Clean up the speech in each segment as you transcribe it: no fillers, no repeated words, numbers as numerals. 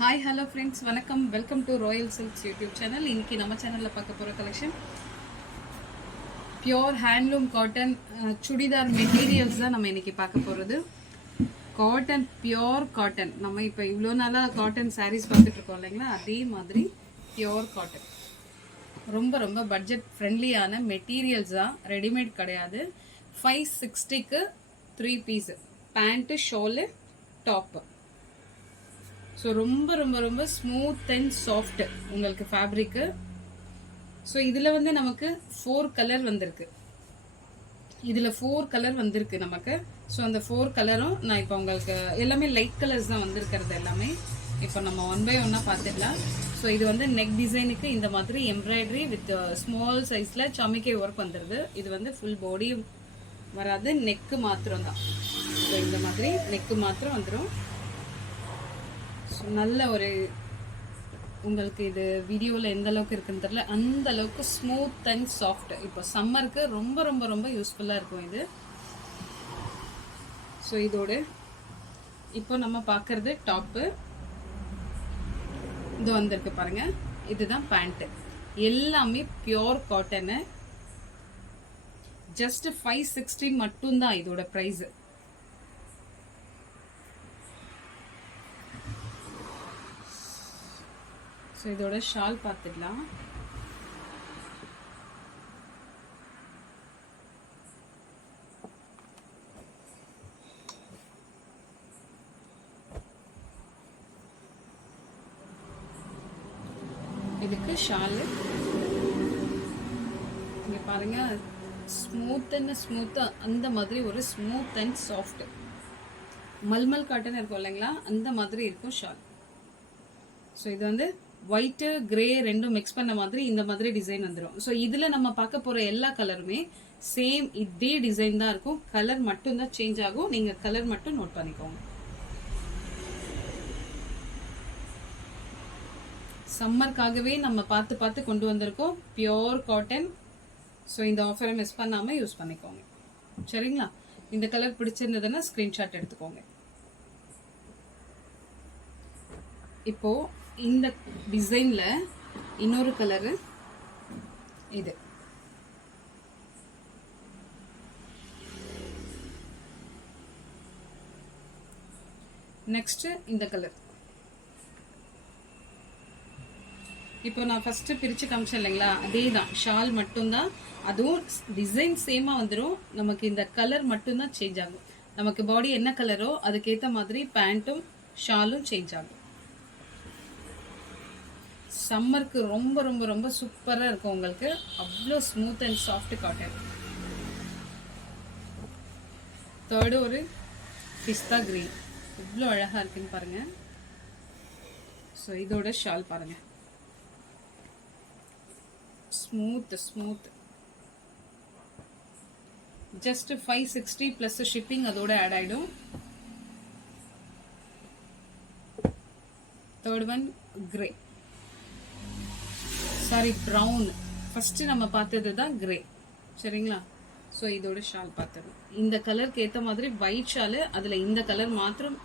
Hi hello friends, வணக்கம். Welcome to Royal silks YouTube channel. இன்னைக்கு நம்ம சேனலில் பார்க்க போகிற collection pure handloom cotton churidar materials தான் நம்ம இன்னைக்கு பார்க்க போகிறது. Cotton, pure cotton. நம்ம இப்போ இவ்வளோ நாளாக காட்டன் சாரீஸ் பார்த்துட்டு இருக்கோம் இல்லைங்களா, அதே மாதிரி பியோர் காட்டன். ரொம்ப ரொம்ப பட்ஜெட் ஃப்ரெண்ட்லியான மெட்டீரியல்ஸ் தான், ரெடிமேட் கிடையாது. 560க்கு 3 piece, pant, shawl, top. So ரொம்ப ரொம்ப ரொம்ப ஸ்மூத் அண்ட் சாஃப்ட் உங்களுக்கு ஃபேப்ரிக்கு. ஸோ இதில் வந்து நமக்கு 4 கலர் வந்திருக்கு. இதில் 4 கலர் வந்திருக்கு நமக்கு. ஸோ அந்த 4 கலரும் நான் இப்போ உங்களுக்கு எல்லாமே லைட் கலர்ஸ் தான் வந்திருக்கிறது எல்லாமே. இப்போ நம்ம 1 by 1 பார்த்துடலாம். ஸோ இது வந்து நெக் டிசைனுக்கு இந்த மாதிரி எம்ப்ராய்டரி வித் ஸ்மால் சைஸில் சமிக்கை ஒர்க் வந்துடுது. இது வந்து ஃபுல் பாடி வராது, நெக்கு மாத்திரம் தான். ஸோ இந்த மாதிரி நெக்கு மாத்திரம் வந்துடும். நல்ல ஒரு உங்களுக்கு இது வீடியோவில் எந்த அளவுக்கு இருக்குன்னு தெரியல, அந்த அளவுக்கு ஸ்மூத் அண்ட் சாஃப்ட். இப்போ சம்மருக்கு ரொம்ப ரொம்ப ரொம்ப யூஸ்ஃபுல்லாக இருக்கும் இது. ஸோ இதோட இப்போ நம்ம பார்க்கறது டாப்பு. இது வந்திருக்கு பாருங்க, இதுதான் பேண்ட்டு. எல்லாமே பியோர் காட்டனு. ஜஸ்ட் 560 மட்டும்தான் இதோட ப்ரைஸு. ஸோ இதோட ஷால் பார்த்துடலாம். இதுக்கு ஷாலு இங்கே பாருங்க, ஸ்மூத்தா அந்த மாதிரி ஒரு smooth and soft mulmul cotton இருக்கும் இல்லைங்களா, அந்த மாதிரி இருக்கும் ஷால். ஸோ இது வந்து ஒயிட்டு கிரே ரெண்டும் மிக்ஸ் பண்ண மாதிரி இந்த மாதிரி டிசைன் வந்துடும். ஸோ இதில் நம்ம பார்க்க போகிற எல்லா கலருமே சேம் இதே டிசைன் தான் இருக்கும். கலர் மட்டும் தான் சேஞ்ச் ஆகும். நீங்கள் கலர் மட்டும் நோட் பண்ணிக்கோங்க. சம்மருக்காகவே நம்ம பார்த்து பார்த்து கொண்டு வந்திருக்கோம் பியோர் காட்டன். ஸோ இந்த ஆஃபரை மிஸ் பண்ணாமல் யூஸ் பண்ணிக்கோங்க, சரிங்களா? இந்த கலர் பிடிச்சிருந்ததுன்னா ஸ்க்ரீன்ஷாட் எடுத்துக்கோங்க. இப்போ இந்த டிசைன்ல இன்னொரு கலரு இது. நெக்ஸ்ட் இந்த கலர். இப்போ நான் ஃபர்ஸ்ட் பிரிச்சு காமிச்சேன் இல்லைங்களா, அதே தான். ஷால் மட்டும்தான், அதுவும் டிசைன் சேமா வந்துடும். நமக்கு இந்த கலர் மட்டும்தான் சேஞ்ச் ஆகும். நமக்கு பாடி என்ன கலரோ அதுக்கேற்ற மாதிரி பேண்ட்டும் ஷாலும் சேஞ்ச் ஆகும். சம்மருக்கு ரொம்ப ரொம்ப ரொம்ப சூப்பராக இருக்கும் உங்களுக்கு. அவ்வளோ smooth and soft cotton. Third ஒரு பிஸ்தா கிரீன், இவ்வளோ அழகாக இருக்குன்னு பாருங்க. ஸோ இதோட ஷால் பாருங்க, ஸ்மூத். ஜஸ்ட் 560 ப்ளஸ் ஷிப்பிங் அதோட ஆட் ஆகிடும். Third one grey, sorry brown. First நம்ம பார்த்தது தான் கிரே, சரிங்களா? ஸோ இதோட ஷால் பார்த்தது இந்த கலருக்கு ஏற்ற மாதிரி ஒயிட் ஷாலு, அதில் இந்த கலர் மாத்திரம்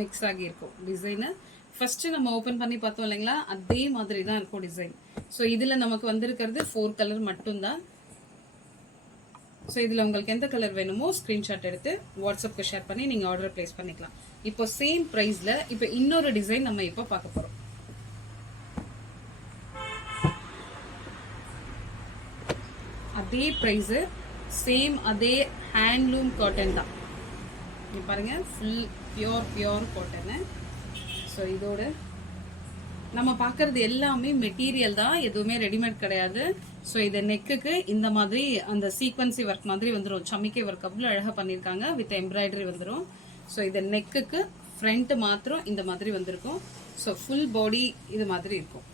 மிக்ஸ் ஆகியிருக்கும் டிசைனு. ஃபர்ஸ்ட் நம்ம ஓப்பன் பண்ணி பார்த்தோம் இல்லைங்களா, அதே மாதிரி தான் இருக்கும் டிசைன். ஸோ இதில் நமக்கு வந்திருக்கிறது 4 கலர் மட்டும்தான். ஸோ இதில் உங்களுக்கு எந்த கலர் வேணுமோ ஸ்க்ரீன்ஷாட் எடுத்து வாட்ஸ்அப்க்கு ஷேர் பண்ணி நீங்கள் ஆர்டர் ப்ளேஸ் பண்ணிக்கலாம். இப்போ சேம் ப்ரைஸில் இப்போ இன்னொரு டிசைன் நம்ம இப்போ பார்க்க போகிறோம். அதே ப்ரைஸு, சேம் அதே ஹேண்ட்லூம் காட்டன் தான். இங்கே பாருங்கள், ஃபுல் பியோர் காட்டனு. ஸோ இதோட நம்ம பார்க்குறது எல்லாமே மெட்டீரியல் தான், எதுவுமே ரெடிமேட் கிடையாது. ஸோ இது நெக்குக்கு இந்த மாதிரி அந்த சீக்வன்சி ஒர்க் மாதிரி வந்துடும். சமிக்கை ஒர்க் அவ்வளோ அழகாக பண்ணியிருக்காங்க, வித் எம்ப்ராய்டரி வந்துடும். ஸோ இது நெக்குக்கு ஃப்ரண்ட் மாத்திரம் இந்த மாதிரி வந்திருக்கும். ஸோ ஃபுல் பாடி இது மாதிரி இருக்கும்,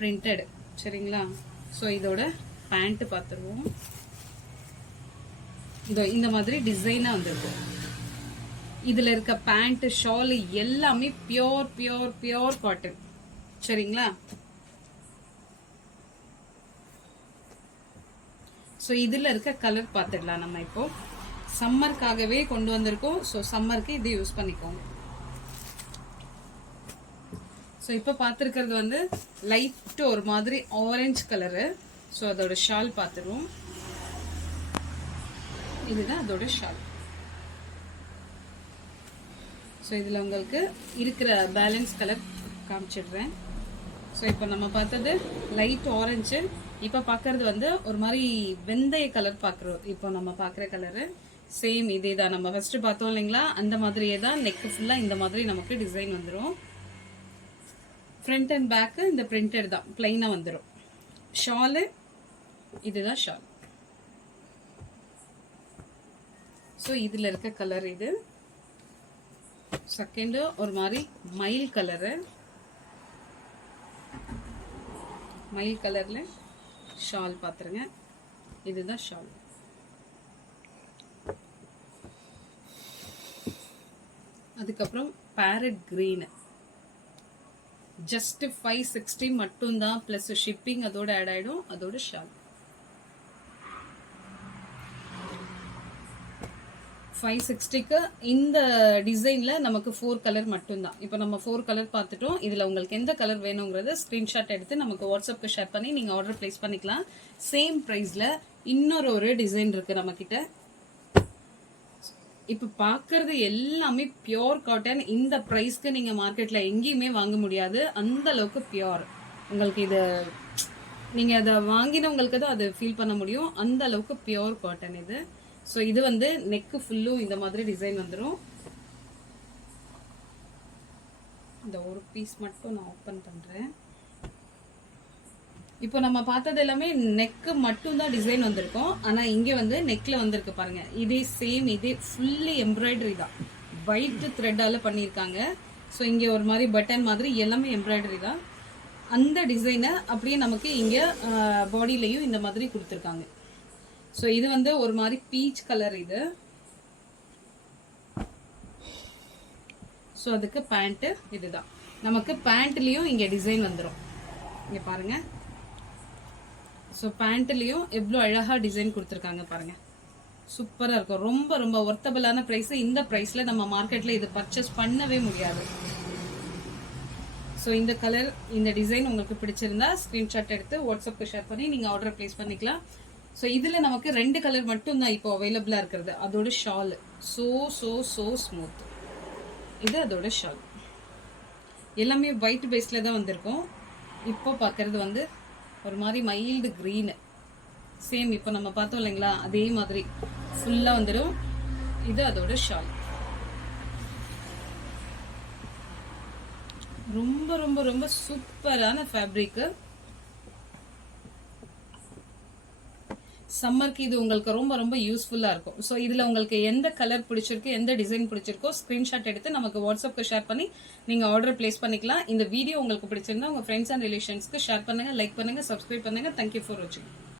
பிரிண்டட், சரிங்களா? ஸோ இதோட பேண்ட்டு பார்த்துருவோம். இந்த மாதிரி டிசைனாக வந்திருக்கும். இதில் இருக்க பேண்ட்டு, ஷாலு எல்லாமே பியோர் காட்டன், சரிங்களா? ஸோ இதில் இருக்க கலர் பார்த்துடலாம் நம்ம இப்போ. சம்மருக்காகவே கொண்டு வந்திருக்கோம். ஸோ சம்மருக்கு இது யூஸ் பண்ணிக்கோங்க. ஸோ இப்போ பார்த்துருக்கிறது வந்து லைட் ஒரு மாதிரி ஆரஞ்சு கலரு. ஸோ அதோட ஷால் பார்த்துருவோம். இதுதான் அதோட ஷால். ஸோ இதில் உங்களுக்கு இருக்கிற பேலன்ஸ் கலர் காமிச்சிடுறேன். ஸோ இப்போ நம்ம பார்த்தது லைட் ஆரஞ்சு. இப்போ பார்க்கறது வந்து ஒரு மாதிரி வெந்தய கலர் பார்க்குறோம். இப்போ நம்ம பார்க்குற கலரு சேம் இதே தான். நம்ம ஃபர்ஸ்ட் பார்த்தோம் இல்லைங்களா, அந்த மாதிரியே தான். நெக்கு ஃபுல்லாக இந்த மாதிரி நமக்கு டிசைன் வந்துடும். ஃப்ரண்ட் அண்ட் பேக்கு இந்த பிரிண்டட் தான், பிளைனாக வந்துடும். ஷாலு இதுதான் ஷால். ஸோ இதில் இருக்க கலர் இது. செகண்டு ஒரு மாதிரி மயில் கலரு. மயில் கலர்ல ஷால் பார்த்துருங்க. இதுதான் ஷால். அதுக்கப்புறம் பேரட் கிரீன். ஜஸ்ட் 560 மட்டும்தான், பிளஸ் ஷிப்பிங் அதோட ஆட் ஆயிடும். அதோட ஷால் 560க்கு. இந்த டிசைன்ல நமக்கு 4 கலர் மட்டும்தான். இப்போ நம்ம 4 கலர் பார்த்துட்டோம். இதுல உங்களுக்கு எந்த கலர் வேணுங்கிறத ஸ்கிரீன்ஷாட் எடுத்து நமக்கு வாட்ஸ்அப்க்கு ஷேர் பண்ணி நீங்க ஆர்டர் பிளேஸ் பண்ணிக்கலாம். சேம் பிரைஸ்ல இன்னொரு டிசைன் இருக்கு நம்ம கிட்ட. இப்போ பார்க்கறது எல்லாமே பியோர் காட்டன். இந்த ப்ரைஸ்க்கு நீங்க மார்க்கெட்ல எங்கேயுமே வாங்க முடியாது. அந்த அளவுக்கு பியோர். உங்களுக்கு இது நீங்க அதை வாங்கினவங்களுக்கு தான் அது ஃபீல் பண்ண முடியும். அந்த அளவுக்கு பியோர் காட்டன் இது. ஸோ இது வந்து நெக்கு ஃபுல்லும் இந்த மாதிரி டிசைன் வந்துடும். இந்த ஒரு பீஸ் மட்டும் நான் ஓப்பன் பண்றேன். இப்போ நம்ம பார்த்தது எல்லாமே நெக்கு மட்டும் தான் டிசைன் வந்திருக்கும். ஆனா இங்க வந்து நெக்ல வந்திருக்கு பாருங்க. இதே சேம், இதே ஃபுல்லி எம்ப்ராய்டரி தான். ஒயிட் த்ரெட்டால பண்ணியிருக்காங்க. ஸோ இங்க ஒரு மாதிரி பட்டன் மாதிரி எல்லாமே எம்ப்ராய்டரி தான். அந்த டிசைனை அப்படியே நமக்கு இங்க பாடியிலையும் இந்த மாதிரி கொடுத்துருக்காங்க. ஸோ இது வந்து ஒரு மாதிரி பீச் கலர் இது. ஸோ அதுக்கு பேண்ட்டு இதுதான். நமக்கு பேண்ட்லயும் இங்க டிசைன் வந்துடும். இங்க பாருங்க. ஸோ பேண்ட்லயும் எவ்வளோ அழகா டிசைன் கொடுத்துருக்காங்க பாருங்க. சூப்பரா இருக்கும். ரொம்ப ரொம்ப ஒர்த்தபிளான பிரைஸ். இந்த பிரைஸ்ல நம்ம மார்க்கெட்ல இது பர்ச்சேஸ் பண்ணவே முடியாது. ஸோ இந்த கலர், இந்த டிசைன் உங்களுக்கு பிடிச்சிருந்தா ஸ்கிரீன்ஷாட் எடுத்து வாட்ஸ்அப்க்கு ஷேர் பண்ணி நீங்க ஆர்டர் பிளேஸ் பண்ணிக்கலாம். ஸோ இதுல நமக்கு 2 கலர் மட்டும் தான் இப்போ அவைலபிளா இருக்கிறது. அதோட ஷால் சோ ஸ்மூத். இது அதோட ஷால். எல்லாமே ஒயிட் பேஸ்ல தான் வந்திருக்கும். இப்போ பார்க்கறது வந்து ஒரு மாதிரி மைல்டு கிரீன். சேம் இப்போ நம்ம பார்த்தோம் இல்லைங்களா, அதே மாதிரி ஃபுல்லா வந்துடும். இது அதோட ஷால். ரொம்ப ரொம்ப ரொம்ப சூப்பரான ஃபேப்ரிக். சம்மருக்கு இது உங்களுக்கு ரொம்ப ரொம்ப யூஸ்ஃபுல்லா இருக்கும். ஸோ இதுல உங்களுக்கு எந்த கலர் பிடிச்சிருக்கு, எந்த டிசைன் பிடிச்சிருக்கோ ஸ்கிரீன்ஷாட் எடுத்து நமக்கு வாட்ஸ்அப்க்கு ஷேர் பண்ணி நீங்க ஆர்டர் பிளேஸ் பண்ணிக்கலாம். இந்த வீடியோ உங்களுக்கு பிடிச்சிருந்தா உங்க ஃப்ரெண்ட்ஸ் அண்ட் ரிலேஷன்ஸ்க்கு ஷேர் பண்ணுங்க, லைக் பண்ணுங்க, சப்ஸ்கிரைப் பண்ணுங்க. தேங்க்யூ ஃபார் வாட்சிங்.